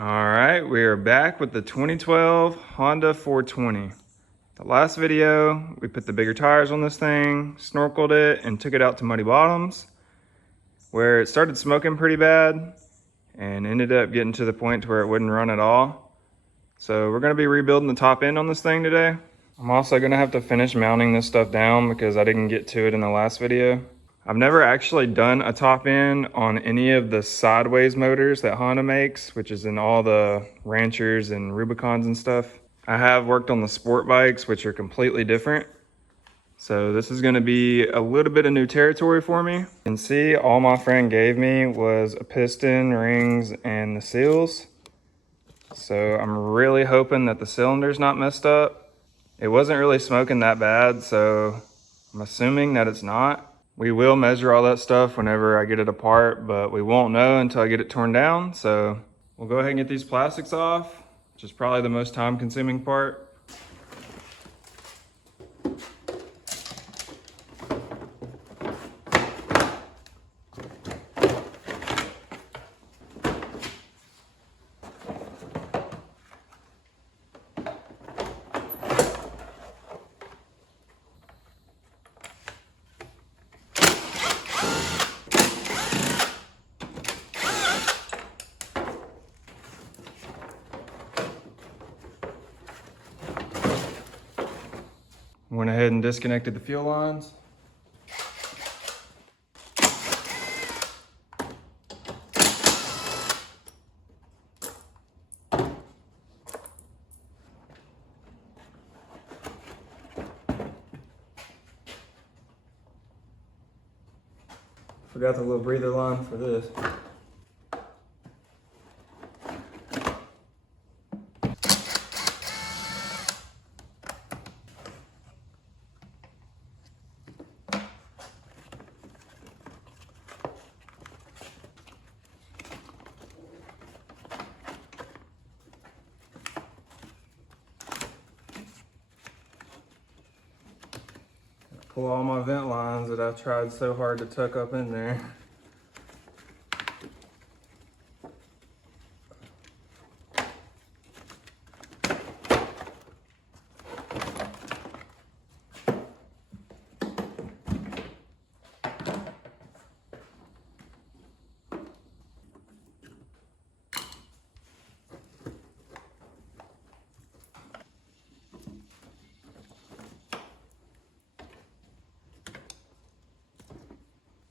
All right, we are back with the 2012 Honda 420. The last video, we put the bigger tires on this thing, snorkeled it, and took it out to Muddy Bottoms, where it started smoking pretty bad and ended up getting to the point to where it wouldn't run at all. So we're gonna be rebuilding the top end on this thing today. I'm also gonna have to finish mounting this stuff down because I didn't get to it in the last video. I've never actually done a top end on any of the sideways motors that Honda makes, which is in all the Ranchers and Rubicons and stuff. I have worked on the sport bikes, which are completely different. So this is gonna be a little bit of new territory for me. You can see all my friend gave me was a piston, rings, and the seals. So I'm really hoping that the cylinder's not messed up. It wasn't really smoking that bad, so I'm assuming that it's not. We will measure all that stuff whenever I get it apart, but we won't know until I get it torn down. So we'll go ahead and get these plastics off, which is probably the most time-consuming part. Went ahead and disconnected the fuel lines. Forgot the little breather line for this. Pull all my vent lines that I've tried so hard to tuck up in there.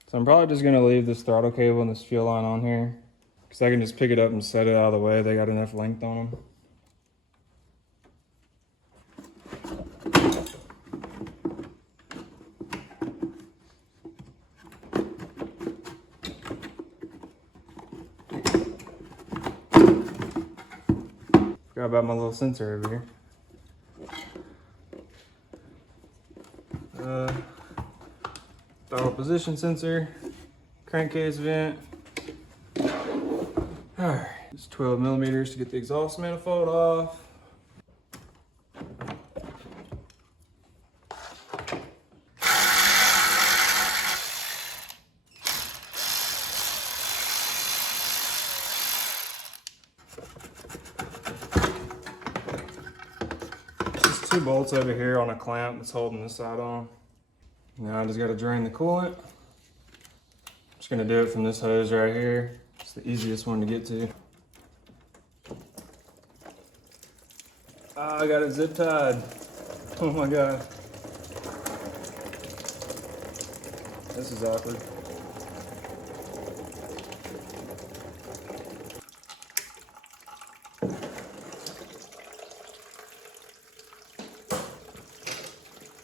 So I'm probably just gonna leave this throttle cable and this fuel line on here because I can just pick it up and set it out of the way. They got enough length on them. Forgot about my little sensor over here. Throttle position sensor, crankcase vent. All right, it's 12 millimeters to get the exhaust manifold off. Just 2 bolts over here on a clamp that's holding this side on. Now I just got to drain the coolant. I'm just going to do it from this hose right here. It's the easiest one to get to. I got it zip tied. Oh my God. This is awkward.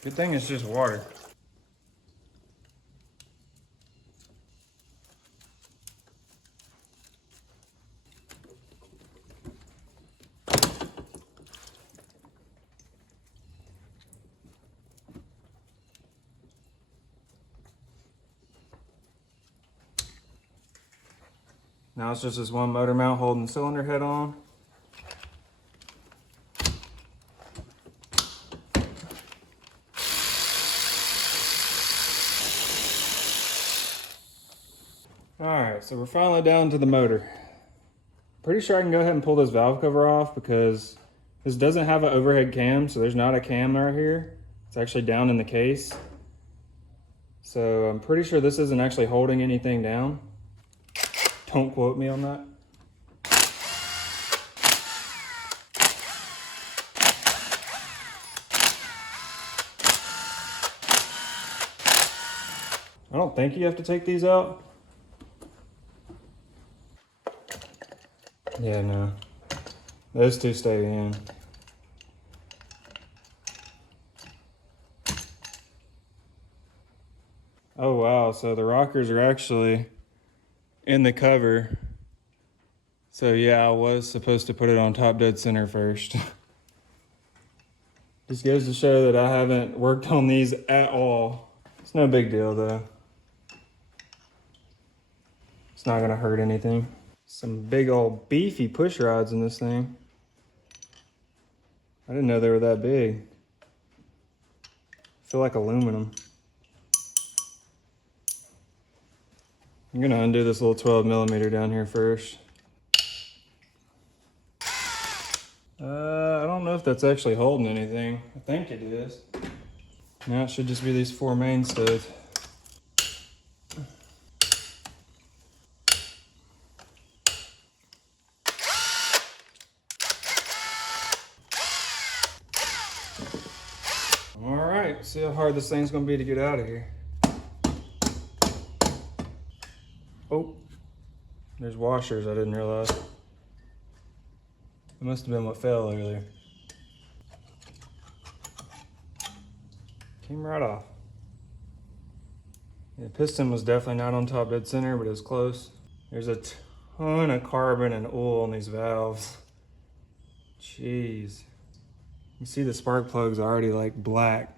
Good thing it's just water. Now it's just this one motor mount holding the cylinder head on. All right, so we're finally down to the motor. Pretty sure I can go ahead and pull this valve cover off because this doesn't have an overhead cam, so there's not a cam right here. It's actually down in the case. So I'm pretty sure this isn't actually holding anything down. Don't quote me on that. I don't think you have to take these out. Yeah, no. Those two stay in. Oh wow, so the rockers are actually in the cover. So yeah, I was supposed to put it on top dead center first. Just goes to show that I haven't worked on these at all. It's no big deal though. It's not gonna hurt anything. Some big old beefy push rods in this thing. I didn't know they were that big. I feel like aluminum. I'm gonna undo this little 12mm down here first. I don't know if that's actually holding anything. I think it is. Now it should just be these 4 main studs. All right, see how hard this thing's gonna be to get out of here. Oh, there's washers I didn't realize. It must have been what fell earlier. Came right off. The piston was definitely not on top dead center, but it was close. There's a ton of carbon and oil on these valves. Jeez. You see the spark plug's already like black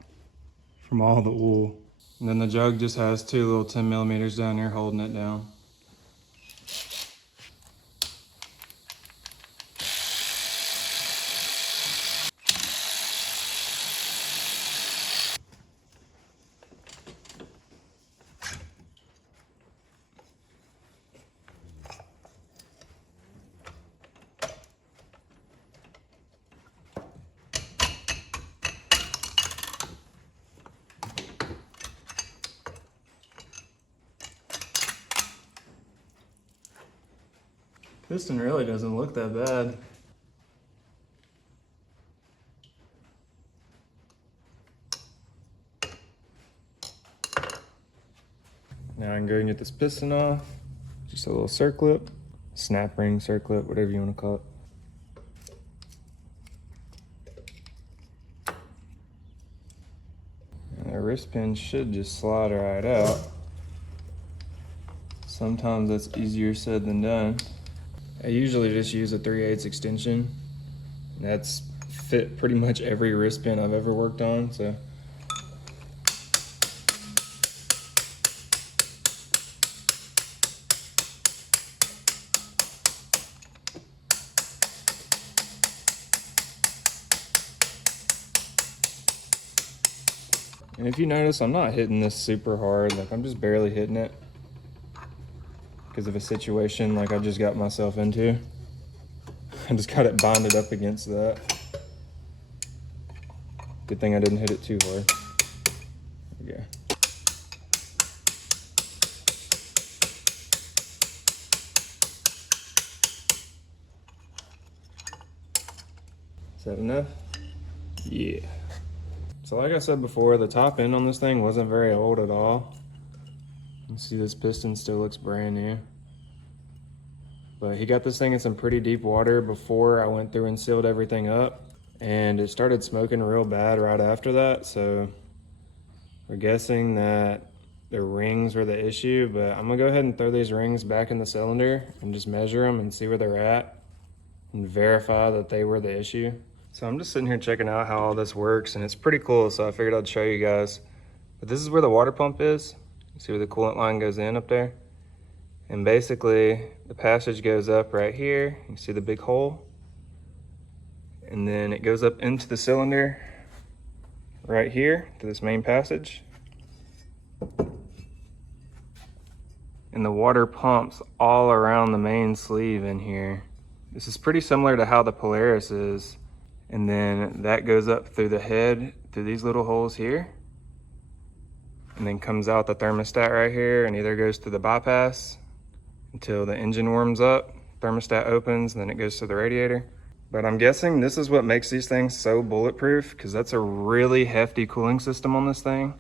from all the oil. And then the jug just has 2 little 10mm down here holding it down. Piston really doesn't look that bad. Now I can go and get this piston off. Just a little circlip, snap ring circlip, whatever you want to call it. And the wrist pin should just slide right out. Sometimes that's easier said than done. I usually just use a 3/8 extension. That's fit pretty much every wrist pin I've ever worked on, so. And if you notice, I'm not hitting this super hard, like I'm just barely hitting it because of a situation like I just got myself into. I just got it bonded up against that. Good thing I didn't hit it too hard. There we go. Is that enough? Yeah. So like I said before, the top end on this thing wasn't very old at all. You see this piston still looks brand new. But he got this thing in some pretty deep water before I went through and sealed everything up. And it started smoking real bad right after that. So we're guessing that the rings were the issue, but I'm gonna go ahead and throw these rings back in the cylinder and just measure them and see where they're at and verify that they were the issue. So I'm just sitting here checking out how all this works, and it's pretty cool, so I figured I'd show you guys. But this is where the water pump is. You see where the coolant line goes in up there? And basically, the passage goes up right here. You see the big hole? And then it goes up into the cylinder right here to this main passage. And the water pumps all around the main sleeve in here. This is pretty similar to how the Polaris is. And then that goes up through the head, through these little holes here. And then comes out the thermostat right here and either goes through the bypass until the engine warms up, thermostat opens, and then it goes to the radiator. But I'm guessing this is what makes these things so bulletproof, because that's a really hefty cooling system on this thing.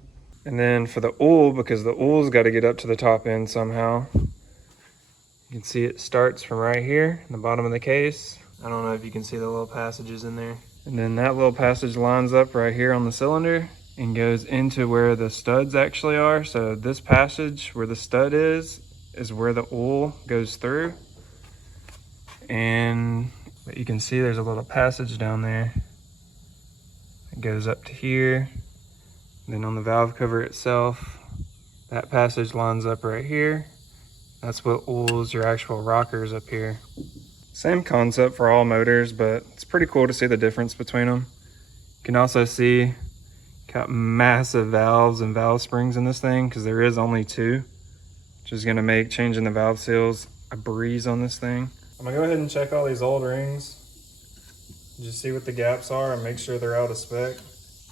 And then for the oil, because the oil's got to get up to the top end somehow, you can see it starts from right here in the bottom of the case. I don't know if you can see the little passages in there. And then that little passage lines up right here on the cylinder and goes into where the studs actually are. So this passage where the stud is where the oil goes through. And but you can see there's a little passage down there. It goes up to here. And then on the valve cover itself, that passage lines up right here. That's what oils your actual rockers up here. Same concept for all motors, but it's pretty cool to see the difference between them. You can also see got massive valves and valve springs in this thing because there is only two, which is gonna make changing the valve seals a breeze on this thing. I'm gonna go ahead and check all these old rings, just see what the gaps are and make sure they're out of spec.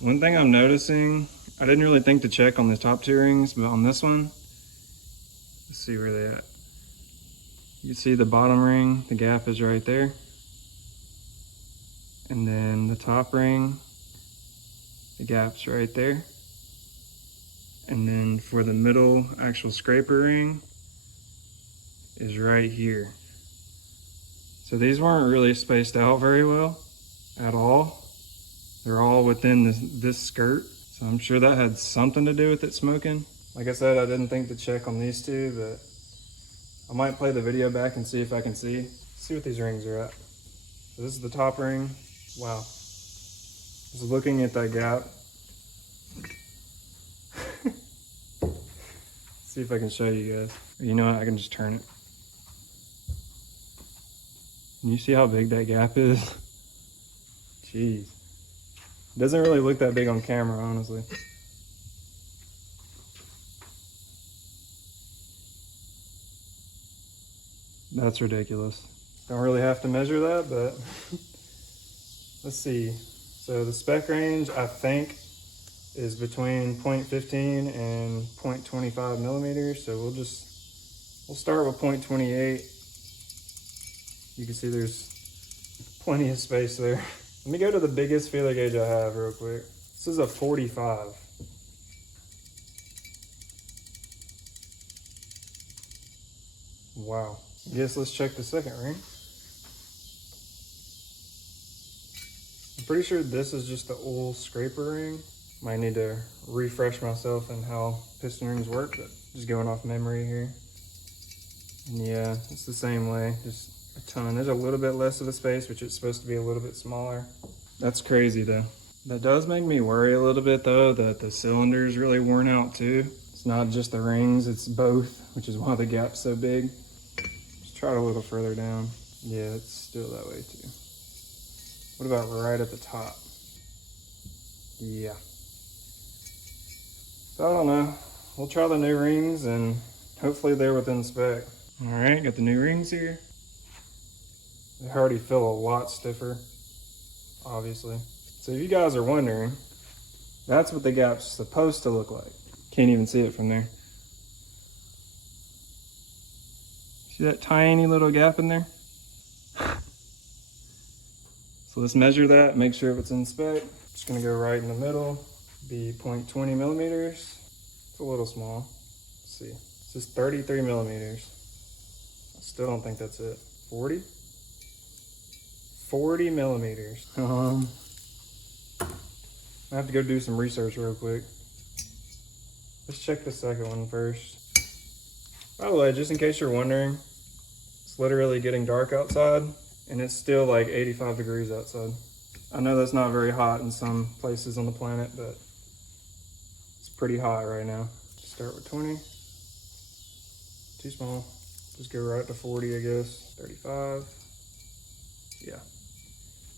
One thing I'm noticing, I didn't really think to check on the top two rings, but on this one, let's see where they at. You see the bottom ring, the gap is right there. And then the top ring, the gap's right there. And then for the middle actual scraper ring is right here. So these weren't really spaced out very well at all. They're all within this skirt. So I'm sure that had something to do with it smoking. Like I said, I didn't think to check on these two, but I might play the video back and see if I can see what these rings are at. So this is the top ring. Wow. Just looking at that gap. See if I can show you guys. You know what, I can just turn it. Can you see how big that gap is? Jeez. It doesn't really look that big on camera, honestly. That's ridiculous. Don't really have to measure that, but let's see. So the spec range, I think, is between 0.15 and 0.25 millimeters. So we'll start with 0.28. You can see there's plenty of space there. Let me go to the biggest feeler gauge I have real quick. This is a 45. Wow. I guess let's check the second ring. I'm pretty sure this is just the oil scraper ring. Might need to refresh myself in how piston rings work, but just going off memory here. And yeah, it's the same way, just a ton. There's a little bit less of a space, which is supposed to be a little bit smaller. That's crazy though. That does make me worry a little bit though, that the cylinder is really worn out too. It's not just the rings, it's both, which is why the gap's so big. Just try it a little further down. Yeah, it's still that way too. What about right at the top? Yeah. So I don't know. We'll try the new rings and hopefully they're within spec. All right, got the new rings here. They already feel a lot stiffer, obviously. So if you guys are wondering, that's what the gap's supposed to look like. Can't even see it from there. See that tiny little gap in there? So let's measure that, make sure it's in spec. Just gonna go right in the middle, be 0.20 millimeters. It's a little small. Let's see, it's just 33 millimeters. I still don't think that's it. 40? 40 millimeters. I have to go do some research real quick. Let's check the second one first. By the way, just in case you're wondering, it's literally getting dark outside and it's still like 85 degrees outside. I know that's not very hot in some places on the planet, but it's pretty hot right now. Just start with 20. Too small. Just go right to 40, I guess. 35. Yeah.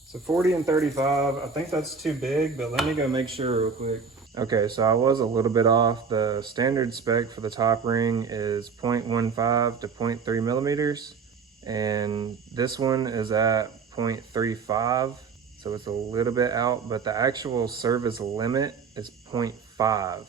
So 40 and 35, I think that's too big, but let me go make sure real quick. Okay, so I was a little bit off. The standard spec for the top ring is 0.15 to 0.3 millimeters. and this one is at 0.35, so it's a little bit out, but the actual service limit is 0.5,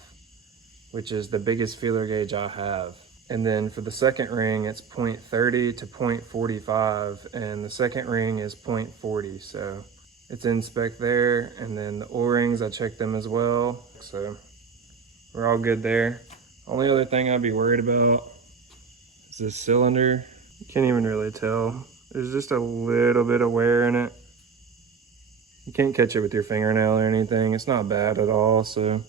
which is the biggest feeler gauge I have. And then for the second ring, it's 0.30 to 0.45, and the second ring is 0.40, so it's in spec there. And then the O-rings, I checked them as well, so we're all good there. Only other thing I'd be worried about is this cylinder. You can't even really tell. There's just a little bit of wear in it. You can't catch it with your fingernail or anything. It's not bad at all, so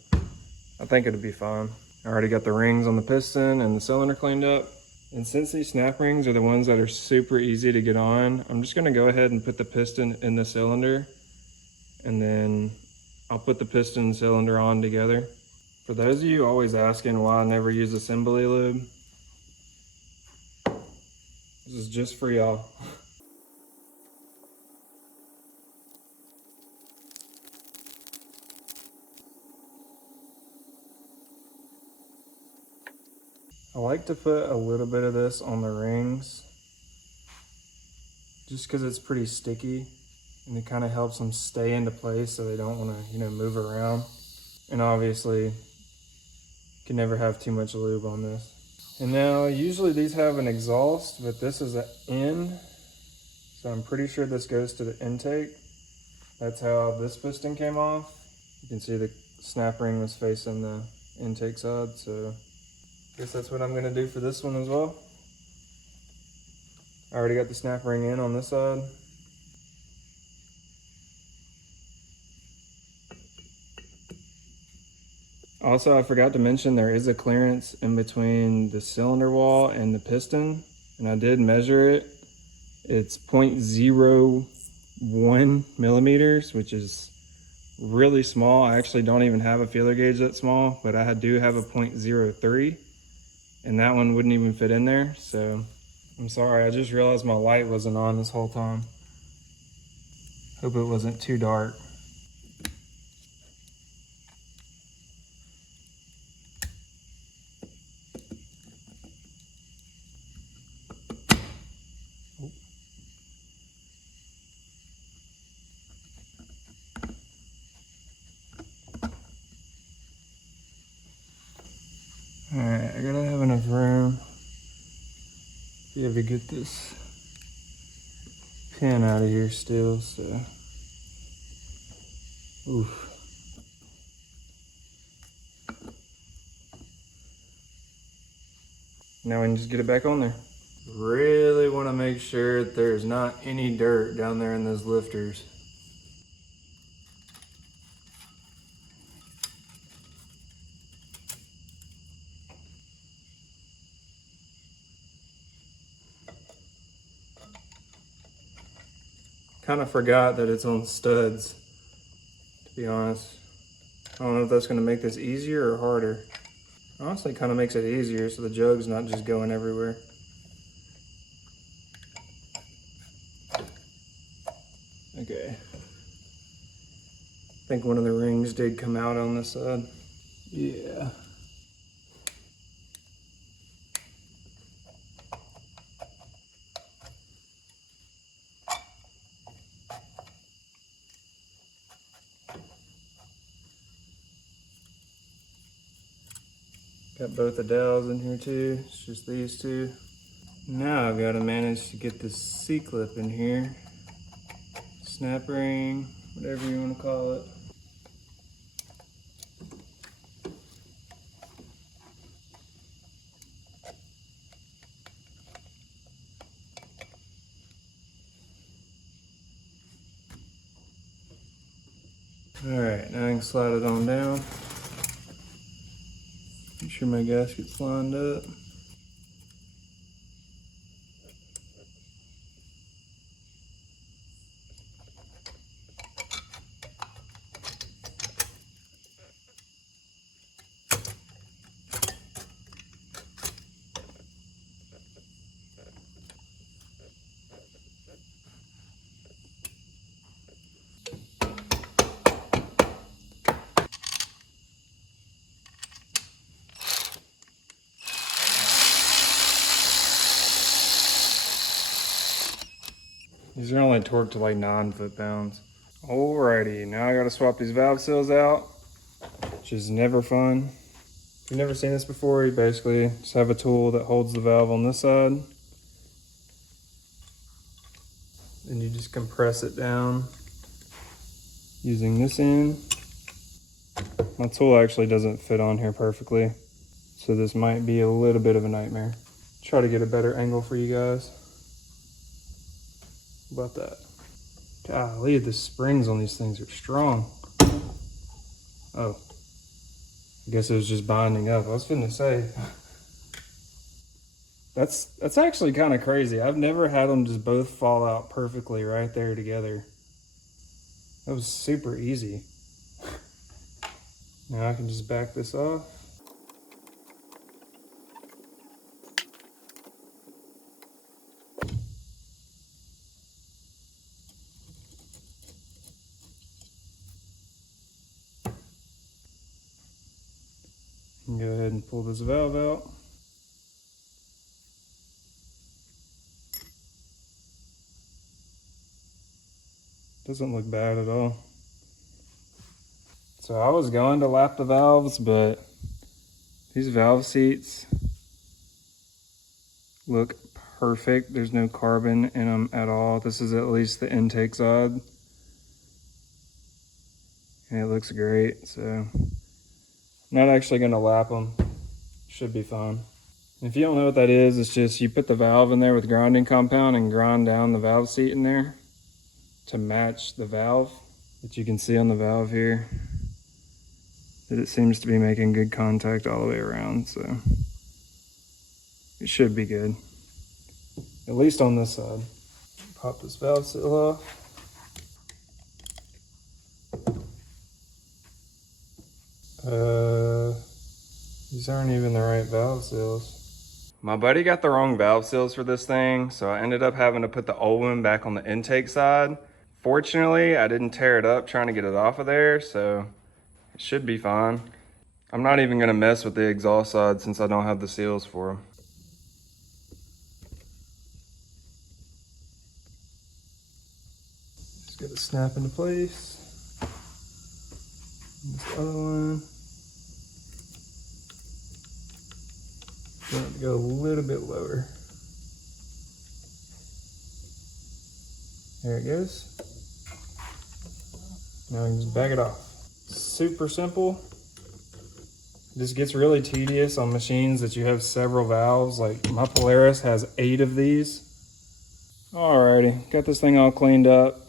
I think it'll be fine. I already got the rings on the piston and the cylinder cleaned up. And since these snap rings are the ones that are super easy to get on, I'm just gonna go ahead and put the piston in the cylinder, and then I'll put the piston and cylinder on together. For those of you always asking why I never use assembly lube, this is just for y'all. I like to put a little bit of this on the rings just because it's pretty sticky and it kind of helps them stay into place so they don't want to, move around. And obviously, you can never have too much lube on this. And now, usually these have an exhaust, but this is an in. So I'm pretty sure this goes to the intake. That's how this piston came off. You can see the snap ring was facing the intake side, so I guess that's what I'm gonna do for this one as well. I already got the snap ring in on this side. Also, I forgot to mention there is a clearance in between the cylinder wall and the piston, and I did measure it. It's 0.01 millimeters, which is really small. I actually don't even have a feeler gauge that small, but I do have a 0.03, and that one wouldn't even fit in there. So I'm sorry, I just realized my light wasn't on this whole time. Hope it wasn't too dark. All right, I gotta have enough room to be able to get this pin out of here still, so. Oof. Now we can just get it back on there. Really wanna make sure that there's not any dirt down there in those lifters. Kind of forgot that it's on studs, to be honest. I don't know if that's gonna make this easier or harder. Honestly, kind of makes it easier so the jug's not just going everywhere. Okay. I think one of the rings did come out on this side. Yeah. Got both the dowels in here too. It's just these two. Now I've got to manage to get this C-clip in here. Snap ring, whatever you want to call it. All right, now I can slide it on down. Make sure my gasket's lined up. These are only torqued to like 9 foot-pounds. Alrighty, now I gotta swap these valve seals out, which is never fun. If you've never seen this before, you basically just have a tool that holds the valve on this side. Then you just compress it down using this end. My tool actually doesn't fit on here perfectly, so this might be a little bit of a nightmare. Try to get a better angle for you guys. How about that? Golly, the springs on these things are strong. Oh, I guess it was just binding up. I was finna say, that's actually kind of crazy. I've never had them just both fall out perfectly right there together. That was super easy. Now I can just back this off. And go ahead and pull this valve out. Doesn't look bad at all. So I was going to lap the valves, but these valve seats look perfect. There's no carbon in them at all. This is at least the intake side. And it looks great, so I'm not actually gonna lap them. Should be fine. If you don't know what that is, it's just you put the valve in there with grinding compound and grind down the valve seat in there to match the valve. But you can see on the valve here that it seems to be making good contact all the way around, so it should be good. At least on this side. Pop this valve seal off. These aren't even the right valve seals. My buddy got the wrong valve seals for this thing, so I ended up having to put the old one back on the intake side. Fortunately, I didn't tear it up trying to get it off of there, so it should be fine. I'm not even gonna mess with the exhaust side since I don't have the seals for them. Just gotta snap into place. And this other one. Want it to go a little bit lower. There it goes. Now we can just back it off. Super simple. This gets really tedious on machines that you have several valves. Like my Polaris has 8 of these. Alrighty, got this thing all cleaned up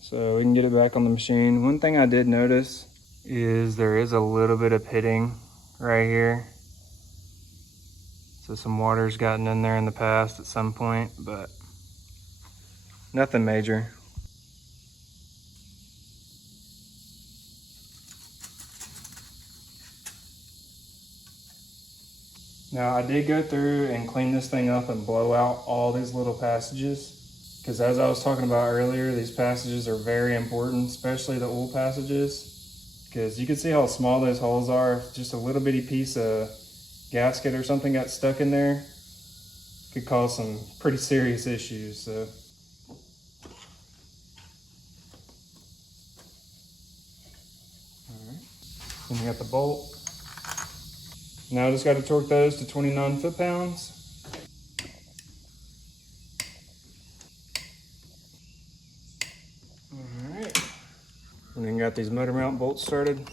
so we can get it back on the machine. One thing I did notice is there is a little bit of pitting right here. So some water's gotten in there in the past at some point, but nothing major. Now I did go through and clean this thing up and blow out all these little passages, because as I was talking about earlier, these passages are very important, especially the oil passages, because you can see how small those holes are. If just a little bitty piece of gasket or something got stuck in there, could cause some pretty serious issues. So all right, then you got the bolt. Now I just got to torque those to 29 foot-pounds. All right, and then got these motor mount bolts started.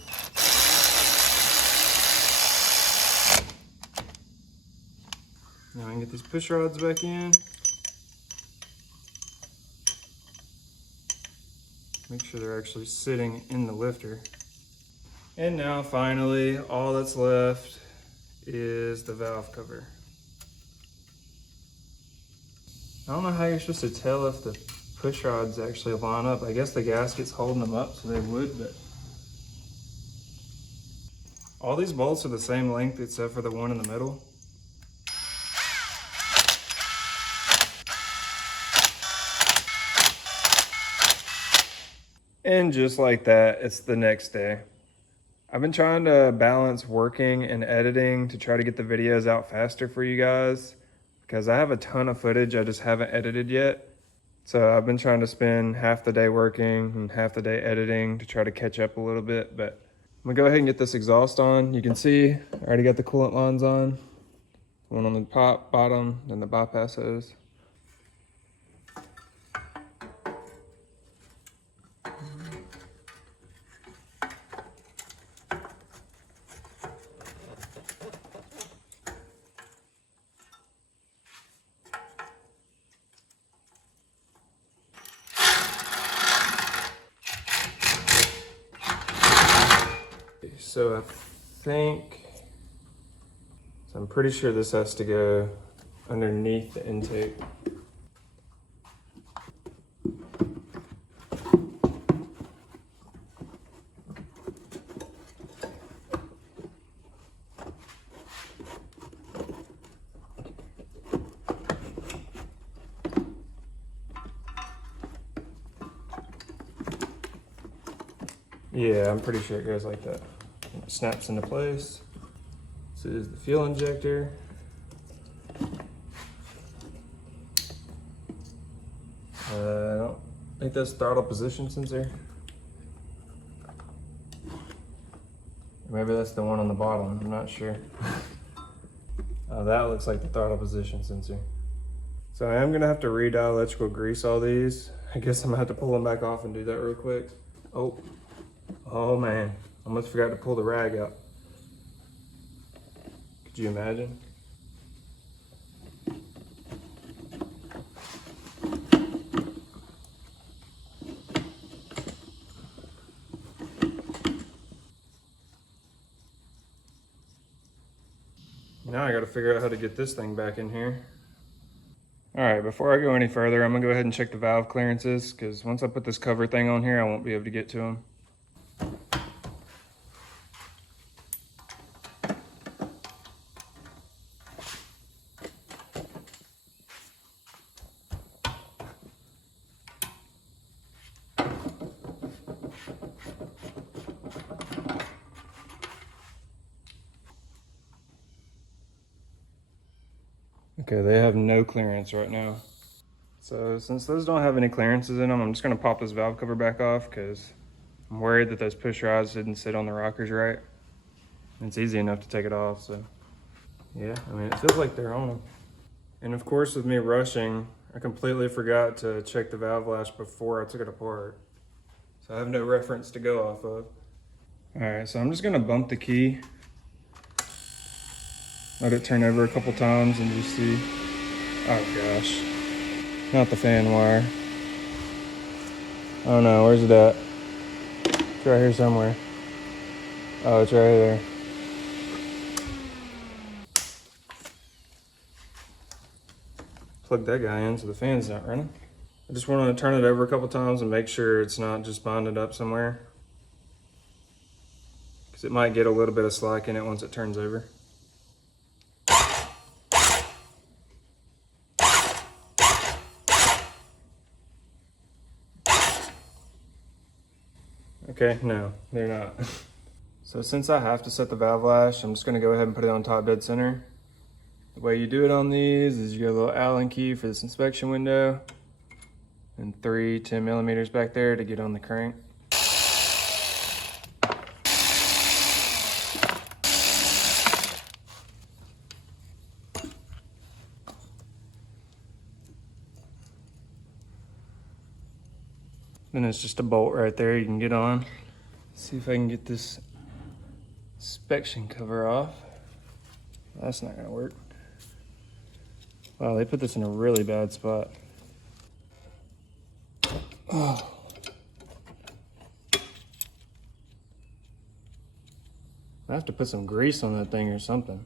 Now I can get these push rods back in. Make sure they're actually sitting in the lifter. And now finally, all that's left is the valve cover. I don't know how you're supposed to tell if the push rods actually line up. I guess the gasket's holding them up, so they would, but all these bolts are the same length except for the one in the middle. And just like that, it's the next day. I've been trying to balance working and editing to try to get the videos out faster for you guys, because I have a ton of footage I just haven't edited yet. So I've been trying to spend half the day working and half the day editing to try to catch up a little bit, but I'm gonna go ahead and get this exhaust on. You can see I already got the coolant lines on. One on the top, bottom, then the bypass hose. So I'm pretty sure this has to go underneath the intake. Yeah, I'm pretty sure it goes like that. It snaps into place. This is the fuel injector. I don't think that's throttle position sensor. Maybe that's the one on the bottom, I'm not sure. That looks like the throttle position sensor. So I am gonna have to re-dye electrical grease all these. I guess I'm gonna have to pull them back off and do that real quick. Oh man, almost forgot to pull the rag out. Could you imagine? Now I gotta figure out how to get this thing back in here. All right, before I go any further, I'm gonna go ahead and check the valve clearances, because once I put this cover thing on here, I won't be able to get to them. Okay, they have no clearance right now. So since those don't have any clearances in them, I'm just gonna pop this valve cover back off because I'm worried that those push rods didn't sit on the rockers right. It's easy enough to take it off, so. Yeah, I mean, it feels like they're on them. And of course, with me rushing, I completely forgot to check the valve lash before I took it apart. So I have no reference to go off of. All right, so I'm just gonna bump the key. Let it turn over a couple times and just see. Oh gosh, not the fan wire. Oh no, where's it at? It's right here somewhere. Oh, it's right there. Plug that guy in so the fan's not running. I just want to turn it over a couple times and make sure it's not just bonded up somewhere, because it might get a little bit of slack in it once it turns over. Okay, no, they're not. So since I have to set the valve lash, I'm just gonna go ahead and put it on top dead center. The way you do it on these is you get a little Allen key for this inspection window and 3 10mm back there to get on the crank. Then it's just a bolt right there you can get on. See if I can get this inspection cover off. That's not gonna work. Wow, they put this in a really bad spot. Oh. I have to put some grease on that thing or something.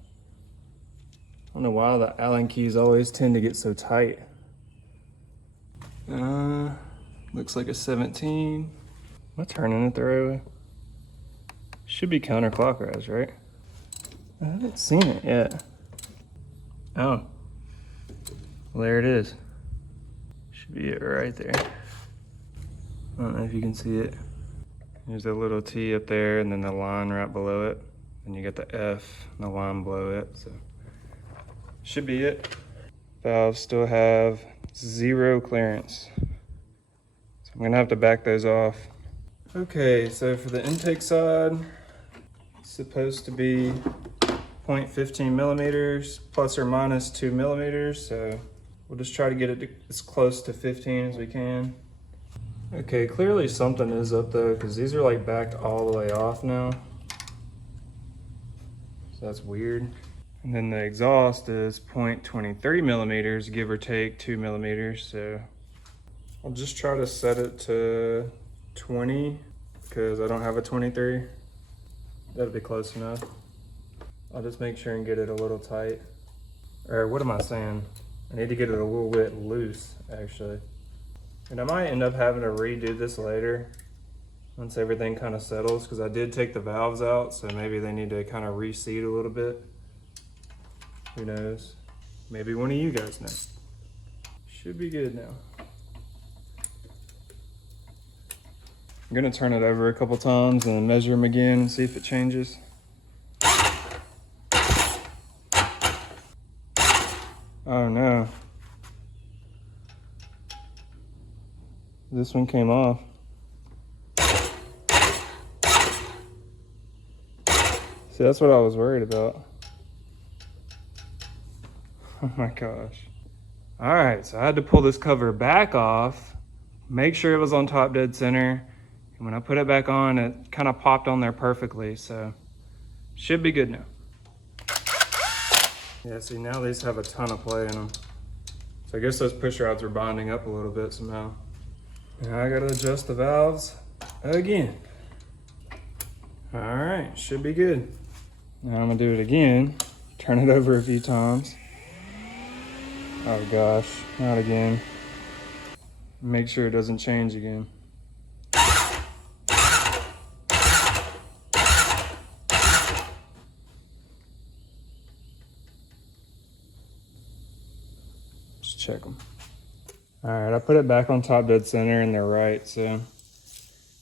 I don't know why the Allen keys always tend to get so tight. Looks like a 17. Am I turning it the right way? Should be counterclockwise, right? I haven't seen it yet. Oh, well, there it is. Should be it right there. I don't know if you can see it. There's a little T up there and then the line right below it. And you got the F and the line below it, so. Should be it. Valves still have 0 clearance. I'm gonna have to back those off. Okay, so for the intake side, it's supposed to be 0.15 millimeters, plus or minus 2 millimeters. So we'll just try to get it as close to 15 as we can. Okay, clearly something is up though, because these are like backed all the way off now. So that's weird. And then the exhaust is 0.23 millimeters, give or take 2 millimeters. So I'll just try to set it to 20 because I don't have a 23. That'll be close enough. I'll just make sure and get it a little tight. Or what am I saying? I need to get it a little bit loose, actually. And I might end up having to redo this later once everything kind of settles, because I did take the valves out, so maybe they need to kind of reseat a little bit. Who knows? Maybe one of you guys know. Should be good now. I'm gonna turn it over a couple times and measure them again and see if it changes. Oh no. This one came off. See, that's what I was worried about. Oh my gosh. All right, so I had to pull this cover back off, make sure it was on top dead center. And when I put it back on, it kind of popped on there perfectly. So should be good now. Yeah, see, now these have a ton of play in them. So I guess those push rods are bonding up a little bit somehow. Now I gotta adjust the valves again. All right, should be good. Now I'm gonna do it again. Turn it over a few times. Oh gosh, not again. Make sure it doesn't change again. Just check them. All right, I put it back on top dead center and they're right, so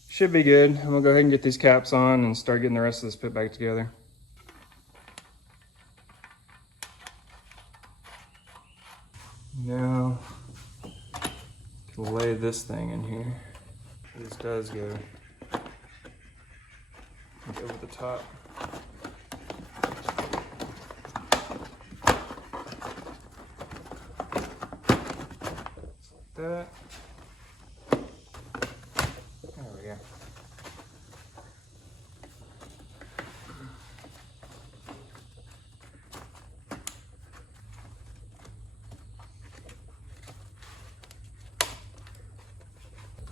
should be good. I'm gonna go ahead and get these caps on and start getting the rest of this put back together. Now, to lay this thing in here. This does go over the top. Just like that. There we go.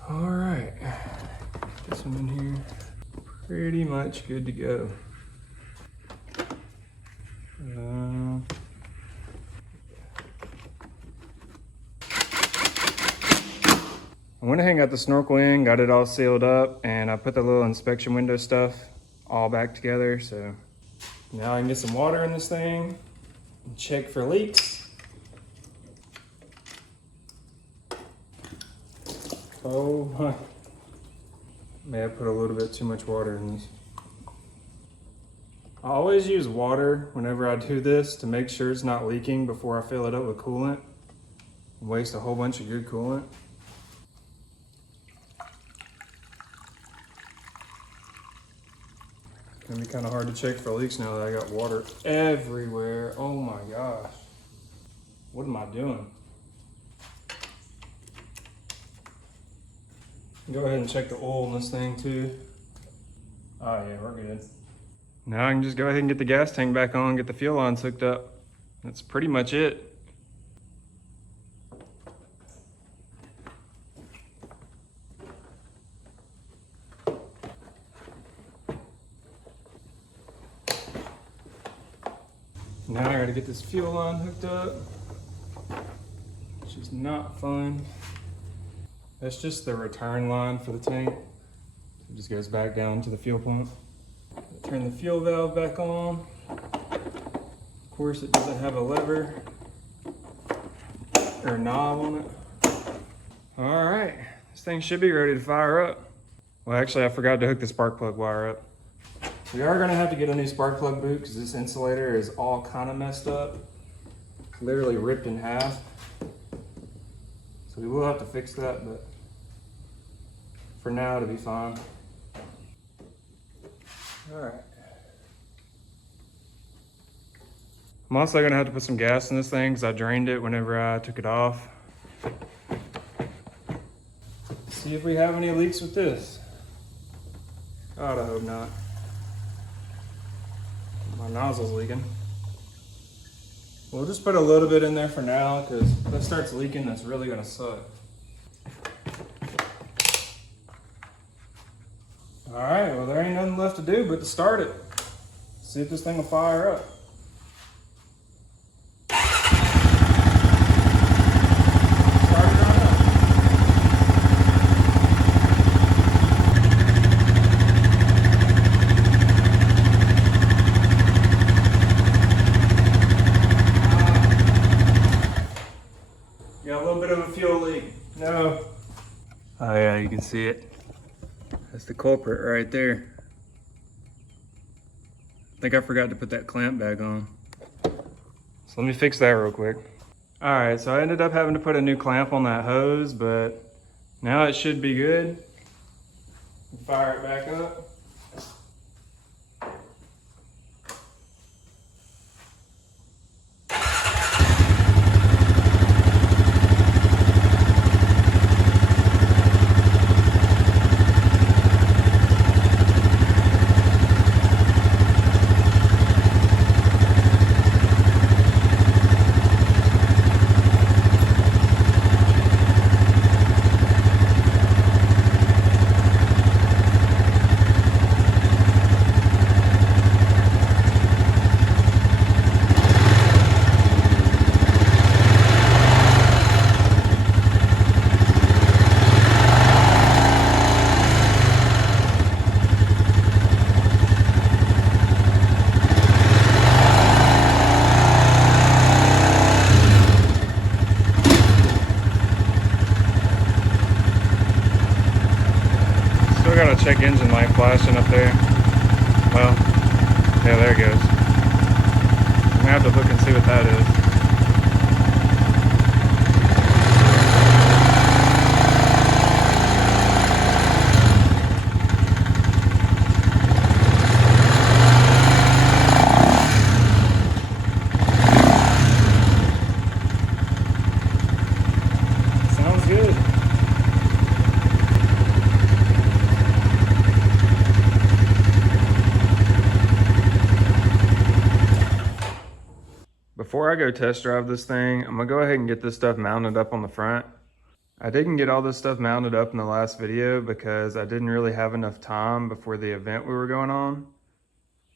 All right, this one in here, pretty much good to go. I went ahead and got the snorkel in, got it all sealed up, and I put the little inspection window stuff all back together. So now I can get some water in this thing and check for leaks. Oh my, may have put a little bit too much water in this. I always use water whenever I do this to make sure it's not leaking before I fill it up with coolant and waste a whole bunch of good coolant. It's gonna be kind of hard to check for leaks now that I got water everywhere. Oh my gosh, what am I doing? Go ahead and check the oil in this thing too. Oh yeah, we're good. Now I can just go ahead and get the gas tank back on, get the fuel lines hooked up. That's pretty much it. Now I gotta get this fuel line hooked up, which is not fun. That's just the return line for the tank. It just goes back down to the fuel pump. Turn the fuel valve back on. Of course, it doesn't have a lever or a knob on it. All right, this thing should be ready to fire up. Well, actually, I forgot to hook the spark plug wire up. We are gonna have to get a new spark plug boot because this insulator is all kind of messed up. It's literally ripped in half. So we will have to fix that, but for now to be fine. All right. I'm also gonna have to put some gas in this thing because I drained it whenever I took it off. See if we have any leaks with this. God, I hope not. My nozzle's leaking. We'll just put a little bit in there for now because if that starts leaking, that's really gonna suck. All right, well, there ain't nothing left to do but to start it. See if this thing will fire up. Got a little bit of a fuel leak. No. Oh yeah, you can see it. That's the culprit right there. I think I forgot to put that clamp back on. So let me fix that real quick. All right, so I ended up having to put a new clamp on that hose, but now it should be good. Fire it back up. Got a check engine light flashing up there. Well, yeah, there it goes. I'm gonna have to look and see what that is. Sounds good. Before I go test drive this thing, I'm gonna go ahead and get this stuff mounted up on the front. I didn't get all this stuff mounted up in the last video because I didn't really have enough time before the event we were going on,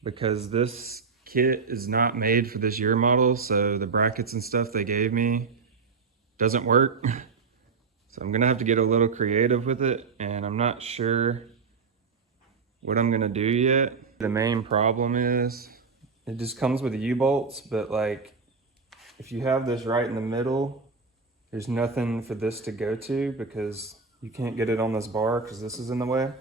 because this kit is not made for this year model, so the brackets and stuff they gave me doesn't work. So I'm gonna have to get a little creative with it, and I'm not sure what I'm gonna do yet. The main problem is it just comes with the U-bolts, but like if you have this right in the middle, there's nothing for this to go to because you can't get it on this bar because this is in the way.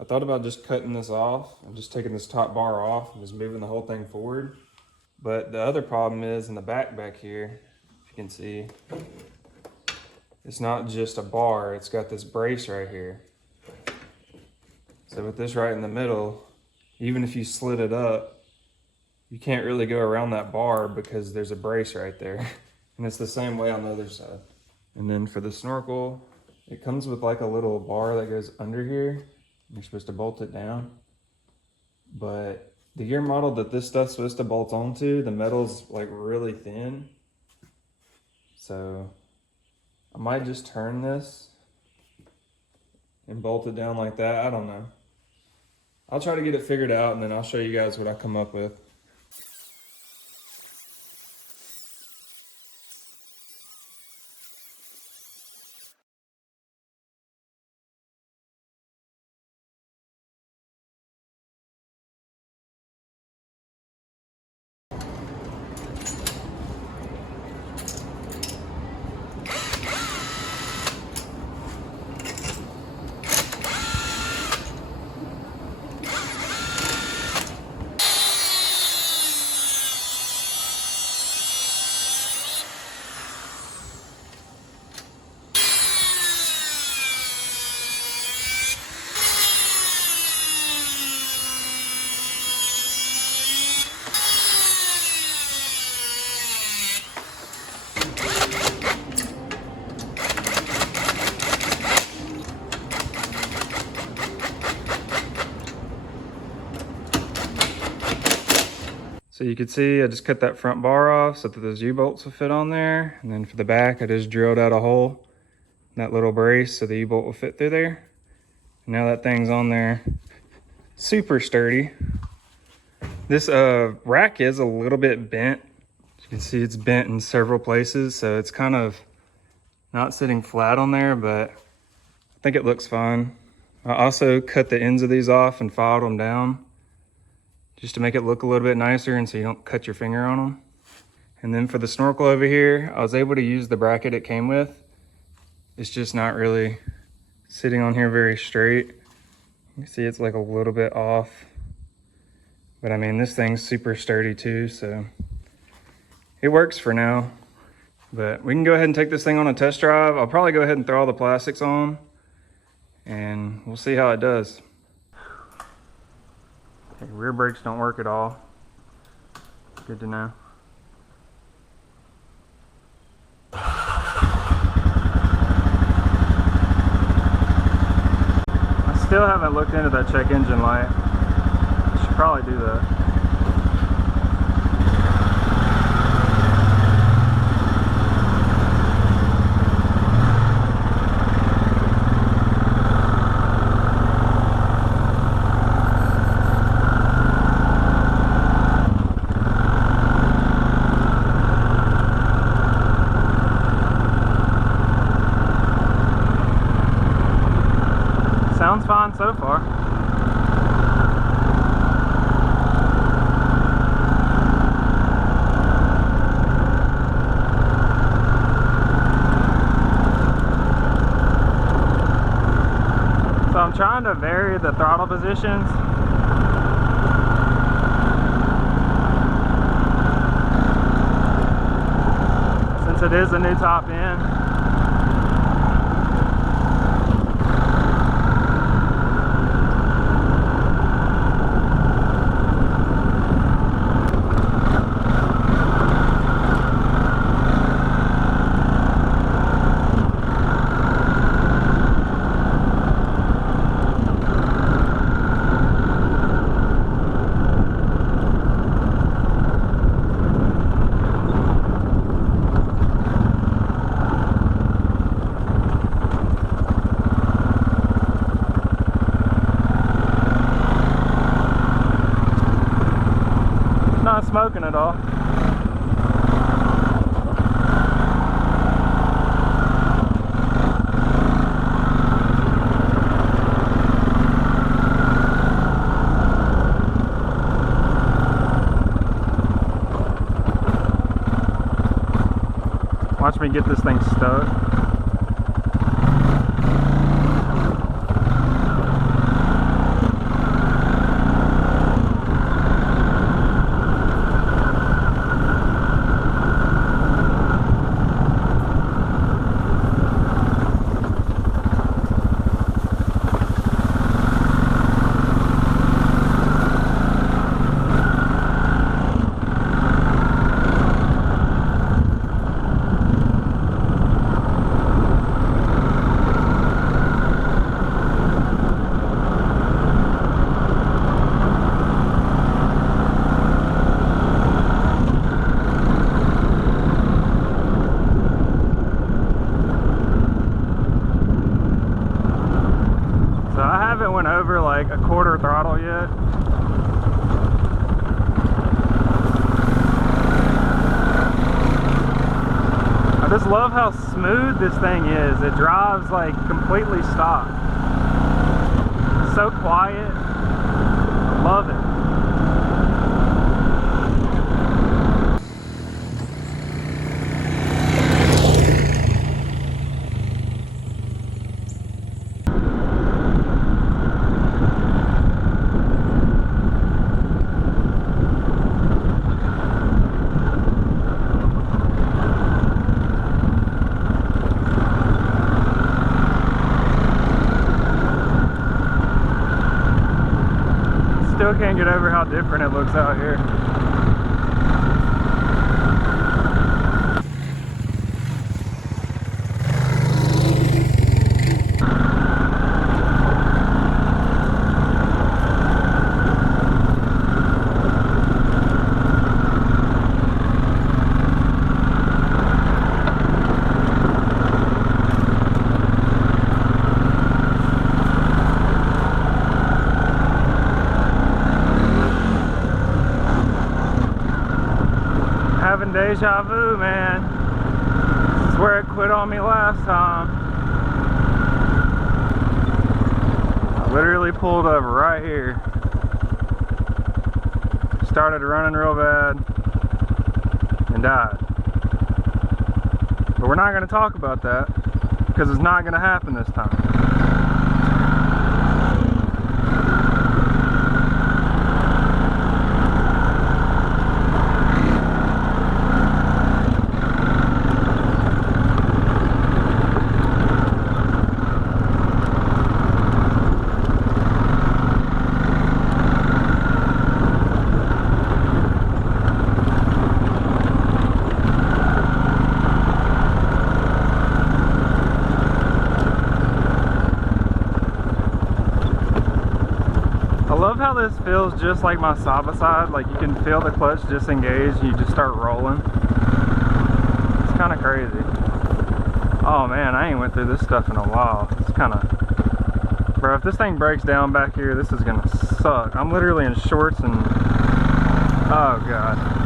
I thought about just cutting this off and just taking this top bar off and just moving the whole thing forward. But the other problem is in the back here, if you can see, it's not just a bar, it's got this brace right here. So with this right in the middle, even if you slid it up, you can't really go around that bar because there's a brace right there. And it's the same way on the other side. And then for the snorkel, it comes with like a little bar that goes under here. You're supposed to bolt it down. But the year model that this stuff's supposed to bolt onto, the metal's like really thin. So I might just turn this and bolt it down like that. I don't know. I'll try to get it figured out and then I'll show you guys what I come up with. So you can see I just cut that front bar off so that those U-bolts will fit on there. And then for the back, I just drilled out a hole in that little brace so the U-bolt will fit through there. And now that thing's on there, super sturdy. This rack is a little bit bent. As you can see, it's bent in several places, so it's kind of not sitting flat on there, but I think it looks fine. I also cut the ends of these off and filed them down, just to make it look a little bit nicer and so you don't cut your finger on them. And then for the snorkel over here, I was able to use the bracket it came with. It's just not really sitting on here very straight. You can see it's like a little bit off. But I mean, this thing's super sturdy too, so it works for now. But we can go ahead and take this thing on a test drive. I'll probably go ahead and throw all the plastics on and we'll see how it does. Okay, rear brakes don't work at all. Good to know. I still haven't looked into that check engine light. I should probably do that. Sounds fine so far. So I'm trying to vary the throttle positions. Since it is a new top end. Not smoking at all. Watch me get this thing stuck. Went over like a quarter throttle yet. I just love how smooth this thing is. It drives like completely stock. It's so quiet. I love it. Still can't get over how different it looks out here. some deja vu, man. This is where it quit on me last time. I literally pulled over right here. Started running real bad and died. But we're not going to talk about that because it's not going to happen this time. How this feels just like my Saba side, like you can feel the clutch disengage and you just start rolling. It's kind of crazy. Oh man, I ain't went through this stuff in a while. It's kind of, bro, if this thing breaks down back here, this is gonna suck. I'm literally in shorts and, oh god.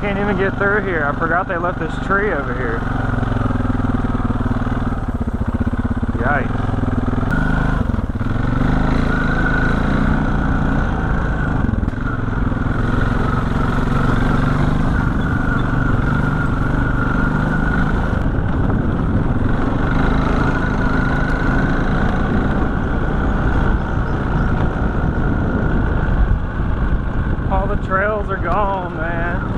Can't even get through here. I forgot they left this tree over here. Yikes. All the trails are gone, man.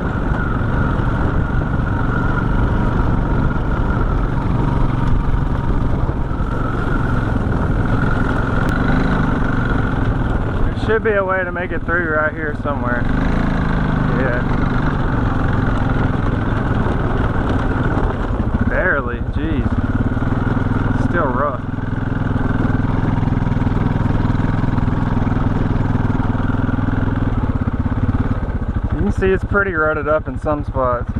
Should be a way to make it through right here somewhere. Yeah. Barely, jeez. Still rough. You can see it's pretty rutted up in some spots.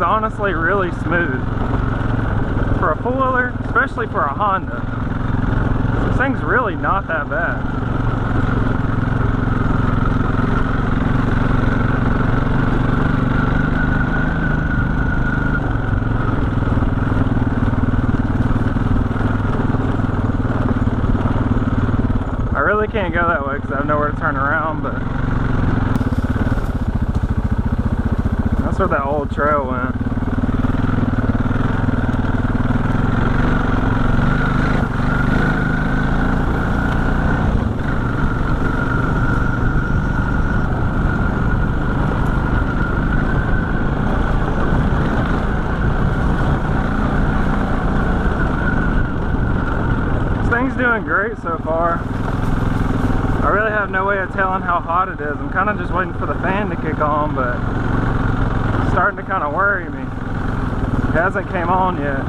Honestly really smooth for a four-wheeler, especially for a Honda. This thing's really not that bad. I really can't go that way because I have nowhere to turn around, but that's where that old trail went. This thing's doing great so far. I really have no way of telling how hot it is. I'm kind of just waiting for the fan to kick on, but it's starting to kind of worry me. It hasn't came on yet.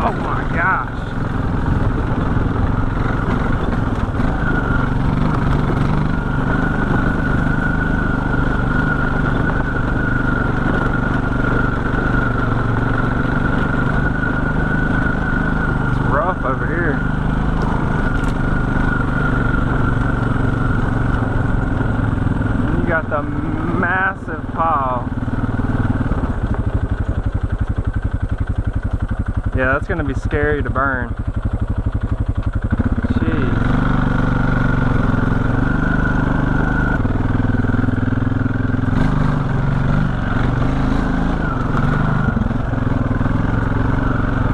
Oh my gosh. Over here. And you got the massive pile. Yeah, that's gonna be scary to burn. Jeez.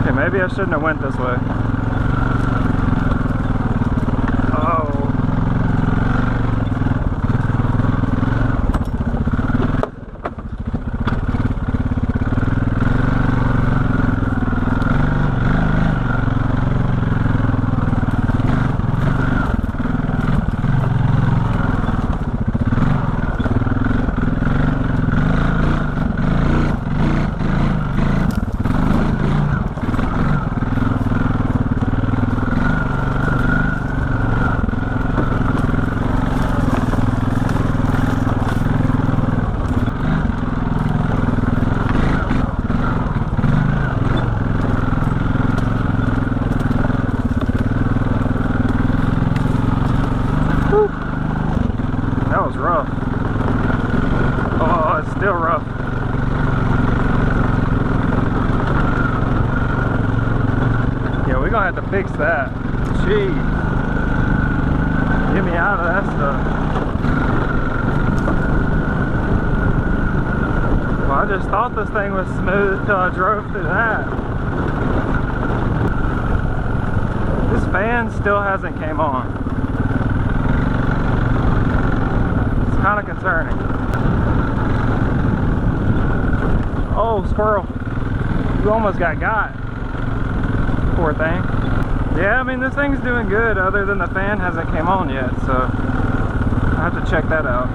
Okay, maybe I shouldn't have went this way. gonna have to fix that. Jeez. Get me out of that stuff. Well, I just thought this thing was smooth till I drove through that. This fan still hasn't came on. It's kind of concerning. Oh, squirrel. You almost got. Poor thing. Yeah, I mean, this thing's doing good other than the fan hasn't came on yet, so I have to check that out.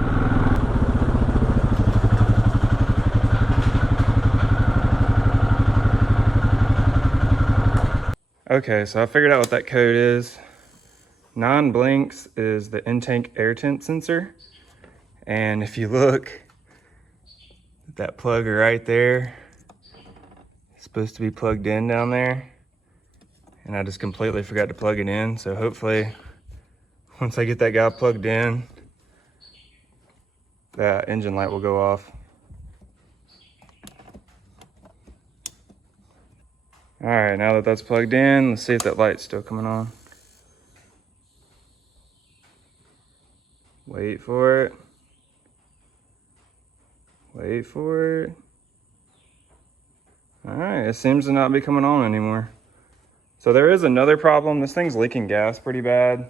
Okay, so I figured out what that code is. Non-blinks is the in-tank air tint sensor. And if you look, that plug right there, it's supposed to be plugged in down there. And I just completely forgot to plug it in. So hopefully, once I get that guy plugged in, that engine light will go off. All right, now that that's plugged in, let's see if that light's still coming on. Wait for it. Wait for it. All right, it seems to not be coming on anymore. So there is another problem. This thing's leaking gas pretty bad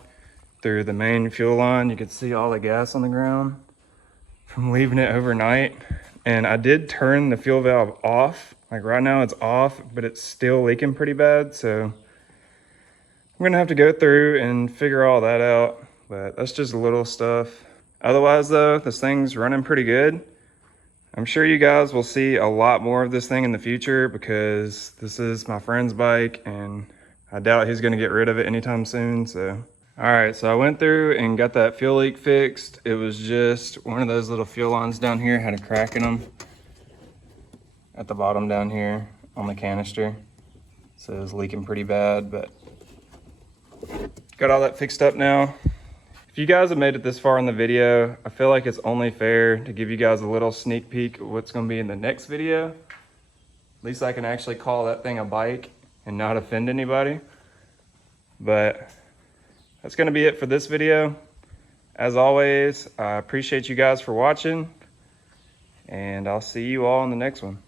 through the main fuel line. You can see all the gas on the ground from leaving it overnight. And I did turn the fuel valve off. Like right now it's off, but it's still leaking pretty bad. So I'm gonna have to go through and figure all that out, but that's just little stuff. Otherwise though, this thing's running pretty good. I'm sure you guys will see a lot more of this thing in the future because this is my friend's bike and I doubt he's gonna get rid of it anytime soon, so. All right, so I went through and got that fuel leak fixed. It was just one of those little fuel lines down here, had a crack in them at the bottom down here on the canister. So it was leaking pretty bad, but got all that fixed up now. If you guys have made it this far in the video, I feel like it's only fair to give you guys a little sneak peek of what's gonna be in the next video. At least I can actually call that thing a bike and not offend anybody. But that's gonna be it for this video. As always, I appreciate you guys for watching, and I'll see you all in the next one.